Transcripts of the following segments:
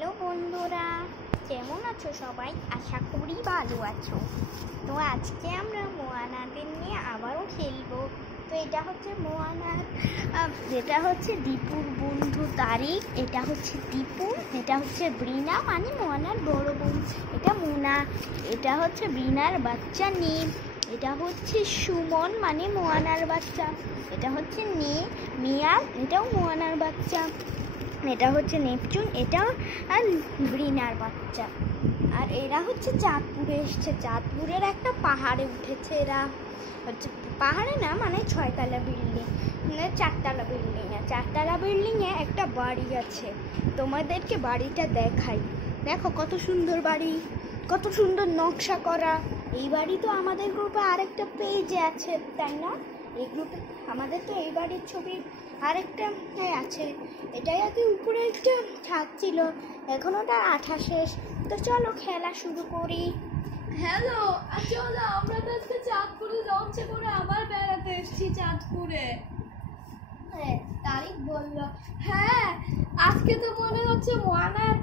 Hello বন্ধুরা, কেমন আছো সবাই? আশা করি ভালো আছো। তো আজকে আমরা মোয়ানাদের নিয়ে আবারও খেলবো। তো এটা হচ্ছে মোয়ানার, যেটা হচ্ছে দীপুর বন্ধু তারিক, এটা হচ্ছে দীপু, এটা হচ্ছে ব্রিনা মানে মোয়ানার বড় বোন, এটা মোনা, এটা হচ্ছে ব্রিনার বাচ্চা নিম, এটা হচ্ছে সুমন মানে মোয়ানার বাচ্চা, এটা হচ্ছে মিয়া, এটাও মোয়ানার বাচ্চা, এটা হচ্ছে নেপচুন, এটা আর ব্রিনার বাচ্চা। আর এরা হচ্ছে চাঁদপুরে এসছে, চাঁদপুরের একটা পাহাড়ে উঠেছে। এরা হচ্ছে পাহাড়ে না মানে 6তলা বিল্ডিং, 4তলা বিল্ডিংয়ে, 4তলা বিল্ডিংয়ে একটা বাড়ি আছে। তোমাদেরকে বাড়িটা দেখাই, দেখো কত সুন্দর বাড়ি, কত সুন্দর নকশা করা। এই বাড়ি তো আমাদের গ্রুপে আরেকটা পেজে আছে, তাই না? এই গ্রুপে আমাদের তো এই বাড়ির ছবি আরেকটা আছে। এটাই আগে উপরে একটা থাকছিল, এখন ওটা আঠা শেষ। তো চলো খেলা শুরু করি। হ্যালো, চলো আমরা তো আজকে চাঁদপুরে লঞ্চে করে আবার বেড়াতে এসেছি চাঁদপুরে। তারিক বলল হ্যাঁ, আজকে তো মনে হচ্ছে মোয়ানার,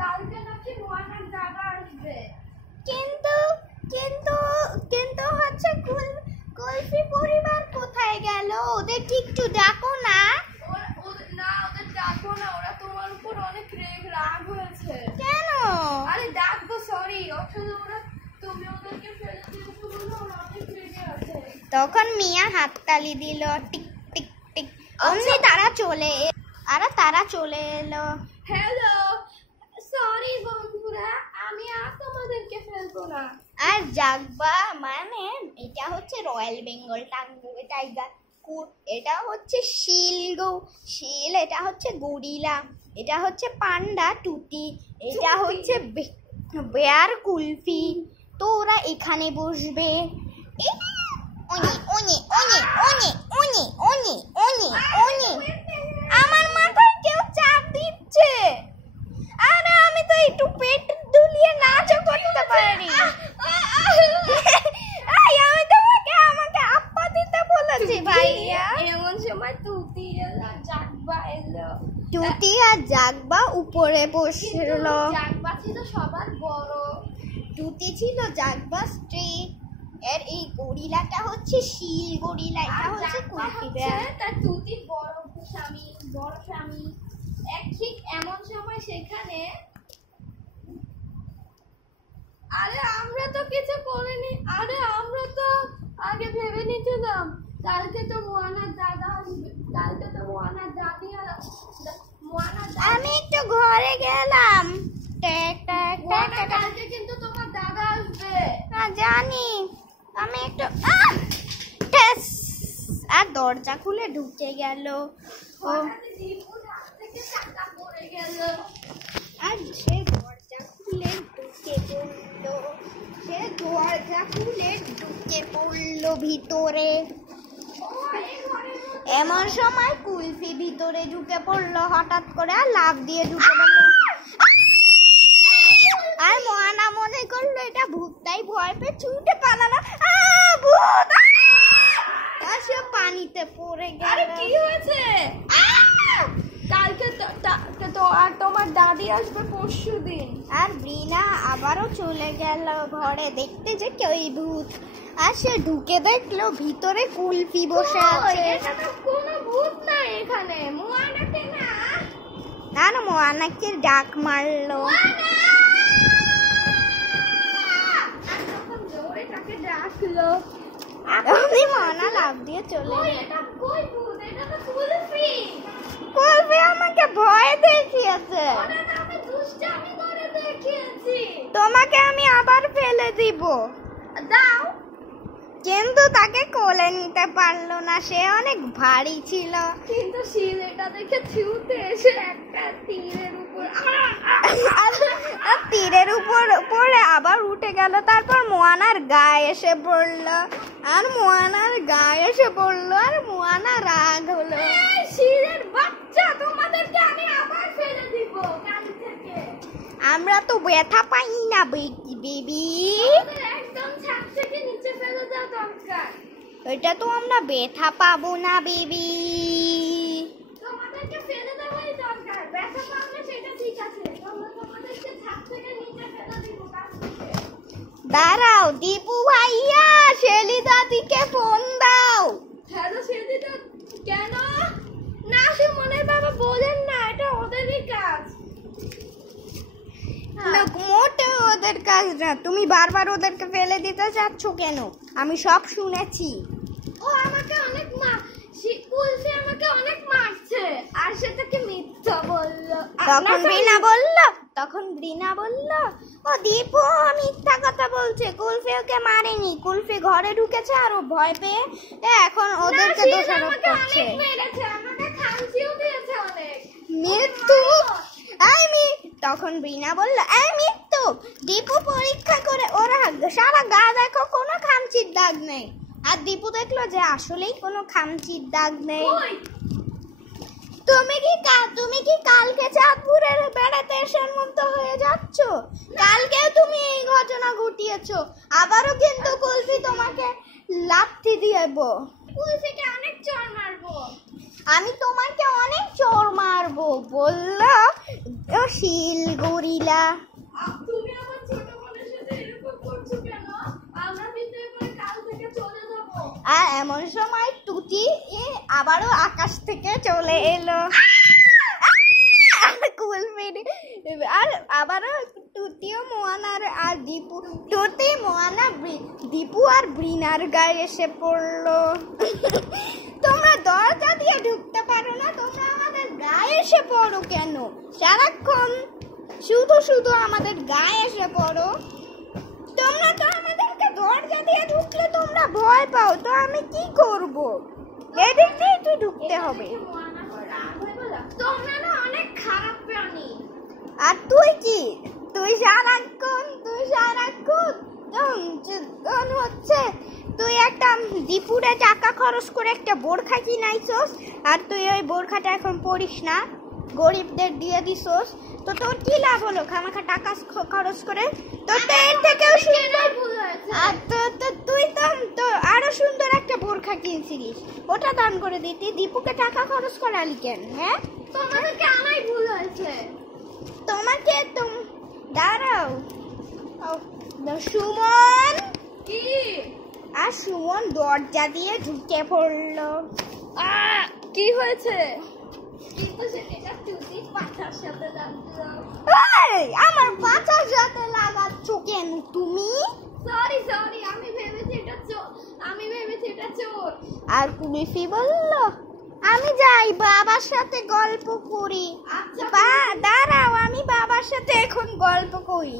কালকে নাকি মোয়ানার দাদা আসবে। কিন্তু কিন্তু কিন্তু হচ্ছে কুলফি পরিবার কোথায় গেল? ওদেরকে একটু ডাকো না। ওদের ডাকো না, ওরা তোমার উপর অনেক রাগ হয়েছে। কেন? আরে ডাকবো, সরি, আসলে ওরা, তুমি ওদেরকে ফেলে দিয়েছো বলে ওরা অনেক রেগে আছে। তখন মিয়া হাততালি দিল, টিক টিক টিক, অমনি তারা চলে এলো। হ্যালো, সরি বন্ধুরা, আমি আর তোমাদেরকে ফেলবো না। আর জাগবা মানে এটা হচ্ছে রয়্যাল বেঙ্গল টাইগার, এটা হচ্ছে শিল, এটা হচ্ছে গরিলা, এটা হচ্ছে পান্ডা টুটি, এটা হচ্ছে বেয়ার কুলফি। তো ওরা এখানে বসবে। আমার মাথায় কেউ চাপ দিচ্ছে। আরে আমি তো একটু পেট দুলিয়ে নাচও করতে পারি। আমাকে আপ্পা দিতে বলেছি ভাইয়া। এমন সময় তুতি আর জাগবা এলো। টুটি আর জাগবা উপরে বসলো। জাগবা ছিল সবার বড়, টুটি ছিল জাগবা স্ত্রী। এর এই গরিলাটা হচ্ছে শিল গরিলা, এটা হচ্ছে কুলফি বেয়ার। তার তুতির বড় স্বামী। ঠিক এমন সময় সেখানে, আরে আমরা তো কিছু করিনি, আরে আমরা তো আগে ভেবে নিয়েছিলাম কালকে তো মোয়ানার দাদা আসবে, কালকে তো মোয়ানার দাদি আমি একটু ঘরে গেলাম। কালকে কিন্তু তোমার দাদা আসবে। না জানি, আমি একটু আর দরজা খুলে ঢুকে গেল। আর সে দরজা খুলে ঢুকে পড়লো ভিতরে। এমন সময় কুলফি ভিতরে ঢুকে পড়লো হঠাৎ করে, আর লাফ দিয়ে ঢুকে পড়লো। আর মোয়ানা মনে করলো এটা ভূত, তাই ভয় পেয়ে ছুটে পালালো। ভূত! আর সে পানিতে পড়ে গেল। আরে কি হয়েছে? কালকে তো আর তোমার দাদি আসবে পরশুদিন। আর ব্রিনা আবারও চলে গেল ঘরে দেখতে যে কেউই ভূত। আর সে ঢুকে দেখলো ভিতরে কুলফি বসে আছে। এটা তো কোনো ভূত না, এখানে মোয়ানাকে না। আর মোয়ানাকে ডাক মারলো। তখন জোরে তাকে ডাকলো। আমি মোয়ানা লাফ দিয়ে চলে কই এটা, কই ভূত? এটা তো কুলফি। কুলফি আমাকে ভয় দেখিয়েছে। ওটা তো আমি দুষ্টামি করে দেখিয়েছি। তোমাকে আমি আবার ফেলে দিব। দাও। কিন্তু তাকে কোলে নিতে পারলো না, সে অনেক ভারী ছিল। কিন্তু শিল এটা দেখে ছুটে এসে একটা তীরের উপর আর তীরের উপর পড়ে আবার উঠে গেল। তারপর মোয়ানার গায়ে এসে পড়লো, আর মোয়ানা রাগ হলো। শিলের বাচ্চা, তোমাদেরকে আমি আবার ফেলে দিব কাল থেকে। আমরা তো ব্যথা পাই না বেবি। একদম ছাদ থেকে নিচে ফেলে দেওয়া দরকার। এটা তো আমরা ব্যথা পাবো না বেবি। তোমাদেরকে ফেলে দেওয়াই দরকার, ব্যথা পাবে সেটা ঠিক আছে। দাঁড়াও দীপু ভাইয়া, শেলি দাদিকে ফোন দাও। হ্যালো সেদিটা, কেন? না সুমনের বাবা বলেন না, এটা ওদেরই কাজ। না, মোটেও ওদের কাজ না। তুমি বারবার ওদেরকে ফেলে দিতে চাচ্ছ কেন? আমি সব শুনেছি। ও আমাকে অনেক কুলফি আমাকে অনেক মারছে, আর সেটাকে মিথ্যা বললো। তখন ব্রিনা বলল ও দীপু মিথ্যা কথা বলছে, কুলফি ওকে মারেনি, কুলফি ঘরে ঢুকেছে আর ও ভয় পেয়ে এখন ওদেরকে দোষারোপ করছে। আমাকে খামচিও দিয়েছে অনেক। মৃত্যু তখন ব্রিনা বলল এই মৃত্যু, দীপু পরীক্ষা করে ওরা সারা গা দেখো কোনো খামচির দাগ নেই। আর দীপু দেখলো যে আসলেই কোনো খামচির দাগ নেই। তুমি কি কালকে চাঁদপুরের বেড়াতে এসে মুগ্ধ হয়ে যাচ্ছ? কালকেও তুমি এই ঘটনা ঘটিয়েছো, আবারও কিন্তু কুলফি তোমাকে লাথি দিয়েবো। কুলফিকে অনেক চড় মারবো। আমি তোমাকে অনেক চড় মারবো বললো শিল গরিলা। তুমি আমার ছোট বোনের সাথে এরকম করছো কেন? আমরা কিন্তু এবারে কাল থেকে চলে যাব। আর এমন সময় টুটি আবারও আকাশ থেকে চলে এলো। আর আবারও টুটিও মোয়ানার আর দীপু, টুটি মোয়ানা দীপু আর ব্রিনার গায়ে এসে পড়লো। তোমরা দরজা দিয়ে ঢুকতে পারো না, তোমরা আমাদের গায়ে এসে পড়ো কেন? সারাক্ষণ শুধু আমাদের গায়ে এসে পড়ো। তোমরা তো আমাদেরকে দরজা দিয়ে ঢুকলে তোমরা ভয় পাও, তো আমি কি করব? এদিক দিয়ে তো ঢুকতে হবে। তোমরা না অনেক খারাপ প্রাণী। আর তুই কি? তুই সারাক্ষণ হচ্ছে তুই একটা দীপুরে টাকা খরচ করে একটা বোরখা কিনাইছস, আর তুই ওই বোরখাটা এখন পরিস না, গরিবদের দিয়ে দিছস। তো তোর কি লাভ হলো খামাখা টাকা খরচ করে? তোর তো এর থেকেও সুন্দর আর তুই তো আরো সুন্দর একটা বোরখা কিনছিলিস, ওটা দান করে দিতি। দীপুকে টাকা খরচ করালি কেন? হ্যাঁ, তোমাদেরকে আমাই ভুল হয়েছে। তোমাকে দাঁড়াও সুমন। কি? আর সুমন দরজা দিয়ে ঢুকে পড়লো। কি হয়েছে? কিন্তু সেটা টুটি পাছার সাথে লাগলো। আমার পাছার সাথে লাগাচ্ছ কেন তুমি? সরি, আমি ভেবেছি এটা চোর। আর কুলফি বলল আমি যাই বাবার সাথে গল্প করি। আচ্ছা দাঁড়াও, আমি বাবার সাথে এখন গল্প করি।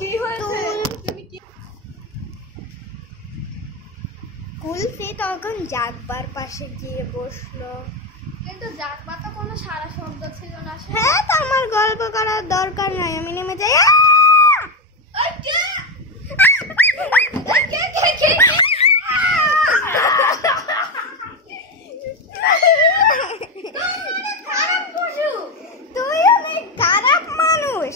কি হয়েছে? কুলফি তখন জাগবার পাশে গিয়ে বসলো। কিন্তু জাগবা তো কোনো সারা শব্দ ছিল না। হ্যাঁ, তো আমার গল্প করার দরকার নাই, আমি নেমে যাই। তুই অনেক খারাপ মানুষ।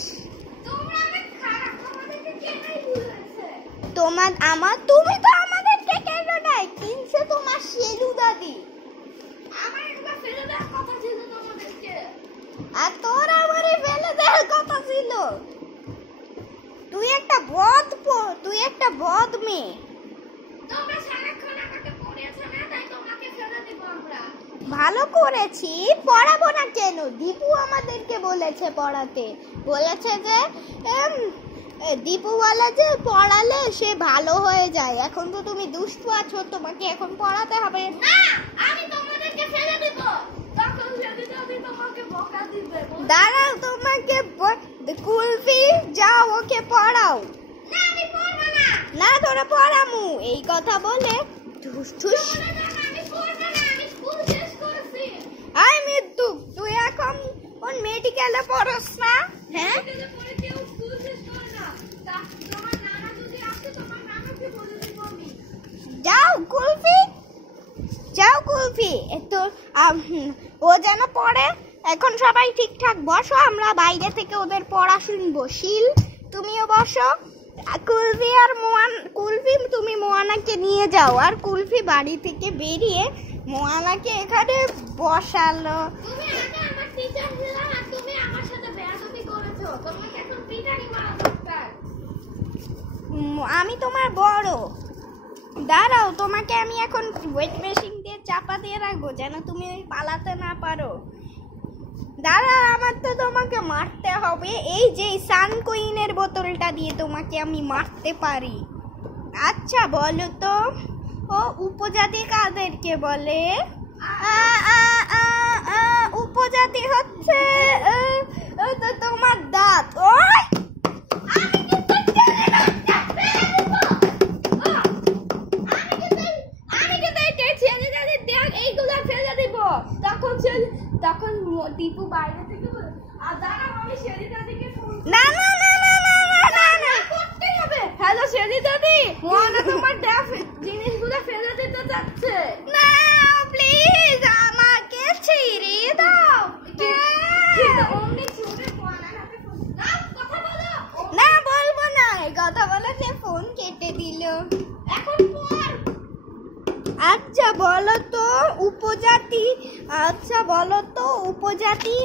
তুমি তো আমাদেরকে কেন নাই কিনছে তোমার শেলু দাদি। আর তোর আমারে ফেলে দেওয়ার কথা ছিল। তুই একটা বদ মেয়ে। ভালো করেছি, পড়াবো না কেন? দীপু আমাদেরকে বলেছে পড়াতে, বলেছে যে দীপু বলে যে পড়ালে সে ভালো হয়ে যায়। এখন তো তুমি দুষ্টু আছো, তোমাকে এখন পড়াতে হবে। দাঁড়াও, তোমাকে কুলফি যাও ওকে পড়াও। না তোরা পড়ামু। এই কথা বলে ঠুস আই মৃত্যু, তুই এখন মেডিকেলে পড়স না? হ্যাঁ, যাও কুলফি তো ও যেন পড়ে। এখন সবাই ঠিকঠাক বসো, আমরা বাইরে থেকে ওদের পড়া শুনবো। শিল তুমিও বসো। কুলফি তুমি মোয়ানাকে নিয়ে যাও। আর কুলফি বাড়ি থেকে বেরিয়ে মোয়ানাকে এখানে বসালো। আমি তোমার বড়। দাঁড়াও, তোমাকে আমি এখন ওয়েট মেশিন দিয়ে চাপা দিয়ে রাখবো যেন তুমি ওই পালাতে না পারো। দাঁড়াও, আমার তো তোমাকে মারতে হবে। এই যে সানকুইনের বোতলটা দিয়ে তোমাকে আমি মারতে পারি। আচ্ছা বলো তো, ও উপজাতি কাদেরকে বলে? উপজাতি হচ্ছে তোমার দাঁত। ওই তখন দীপু বাইরে থেকে বলে, আর দাঁড়াও আমি শেরি দাদিকে ফোন না না না না না না না না করতেই হবে। হ্যালো শেরি দাদি, মোয়ানা তোমার জিনিসগুলো ফেলে দিতে যাচ্ছে। না, প্লিজ আমাকে ছেড়ে দাও। অমনি ছুটে মোয়ানার হাতে ফোন। না, কথা বলো। না বলবো না, এই কথা বলে সে ফোন কেটে দিল। এখন পর। আচ্ছা বলো তো উপজাতি, আচ্ছা বলো তো উপজাতি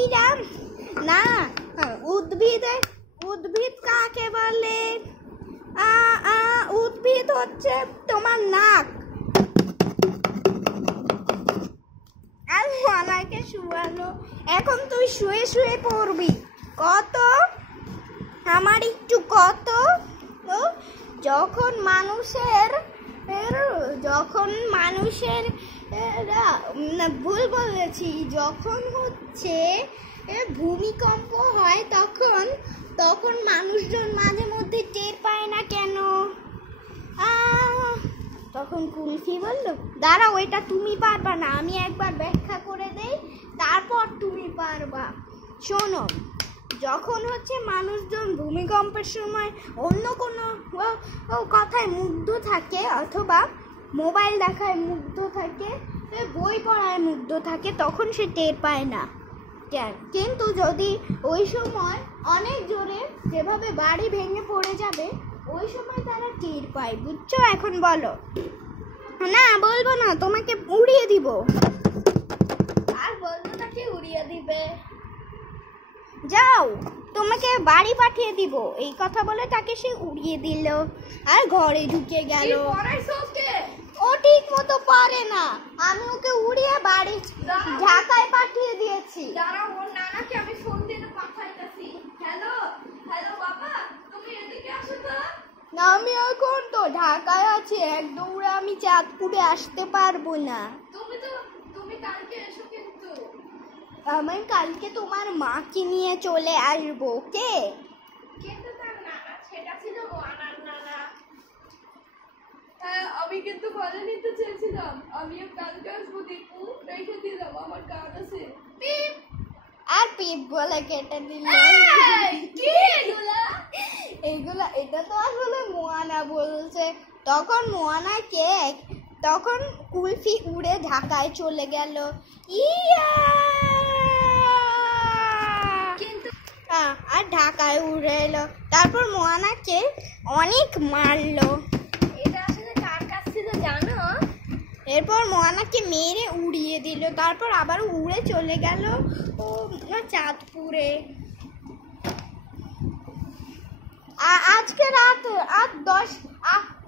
ইরাম না উদ্ভিদ কাকে বলে? উদ্ভিদ হচ্ছে তোমার নাক। আর মানাকে শুয়ানো, এখন তুই শুয়ে শুয়ে পড়বি। কত আমার একটু কত, যখন মানুষের ভুল বলেছি, যখন হচ্ছে ভূমিকম্প হয় তখন মানুষজন মাঝে মধ্যে টের পায় না কেন? তখন কুলফি বলল, দাঁড়াও, এটা তুমি পারবা না, আমি একবার ব্যাখ্যা করে দেই, তারপর তুমি পারবা। শোনো, যখন হচ্ছে মানুষজন ভূমিকম্পের সময় অন্য কোনো কথায় মুগ্ধ থাকে, অথবা মোবাইল দেখায় মুগ্ধ থাকে, বই পড়ায় মুগ্ধ থাকে, তখন সে টের পায় না। কিন্তু যদি ওই সময় অনেক জোরে যেভাবে বাড়ি ভেঙে পড়ে যাবে, ওই সময় তারা টের পায়। বুঝছো? এখন বলো। না বলবো না, তোমাকে উড়িয়ে দিব। আর বলবো নাকি উড়িয়ে দিবে? যাও, তোমাকে বাড়ি পাঠিয়ে দিব। এই কথা বলে তাকে সে উড়িয়ে দিল আর ঘরে ঢুকে গেল। ও ঠিক মতো পারে না, আমি ওকে উড়িয়ে বাড়ি ঢাকায় পাঠিয়ে দিয়েছি। দাঁড়াও, ওর নানাকে আমি ফোন দিয়ে পাঠাইতেছি। হ্যালো হ্যালো বাবা, তুমি এদিকে আসো তো। আমি এখন তো ঢাকায় আছি, এক দৌড়ে আমি চাঁদপুরে আসতে পারবো না। তুমি কালকে এসো কিন্তু। আমি কালকে তোমার মাকে নিয়ে চলে আসবো। কে? কিন্তু তার নানা, সেটা ছিল মোয়ানার নানা। হ্যাঁ, আমি কিন্তু ঘরে নিতে চেয়েছিলাম। আমিও কালকে আসবো। দীপু রেখে দিলাম, আমার কাজ আছে। পিপ আর পিপ বলে কেটে দিল। কি এগুলা? এটা তো আসলে মোয়ানা বলছে। তখন কুলফি উড়ে ঢাকায় চলে গেল। কিন্তু আর ঢাকায় উড়ে এলো। তারপর মোয়ানাকে অনেক মারলো। এটা আসলে কার কাজ ছিল জানো? এরপর মোয়ানাকে মেরে উড়িয়ে দিল। তারপর আবার উড়ে চলে গেল চাঁদপুরে। আজকে রাত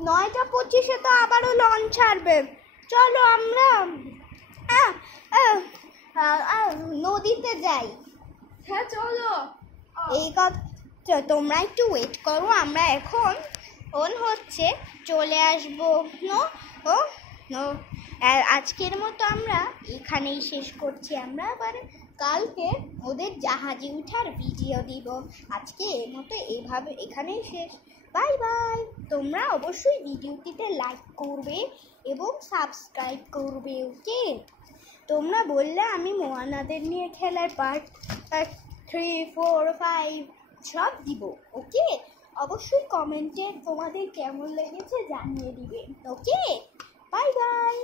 9:25 তো আবারও লঞ্চ ছাড়বে। চলো আমরা নদীতে যাই। হ্যাঁ চলো। এই কথা তোমরা একটু ওয়েট করো, আমরা এখন হচ্ছে চলে আসবো। আজকের মতো আমরা এখানেই শেষ করছি। আমরা আবার কালকে ওদের জাহাজে উঠার ভিডিও দিব। আজকে এর মতো এখানেই শেষ। Bye bye. তোমরা অবশ্যই ভিডিওটিতে লাইক করবে এবং সাবস্ক্রাইব করবে। ওকে? তোমরা বললে আমি মোয়ানাদের নিয়ে খেলার পার্ট 3, 4, 5 সব দিব। ওকে? অবশ্যই কমেন্টে তোমাদের কেমন লেগেছে জানিয়ে দিবে। ওকে? Bye by.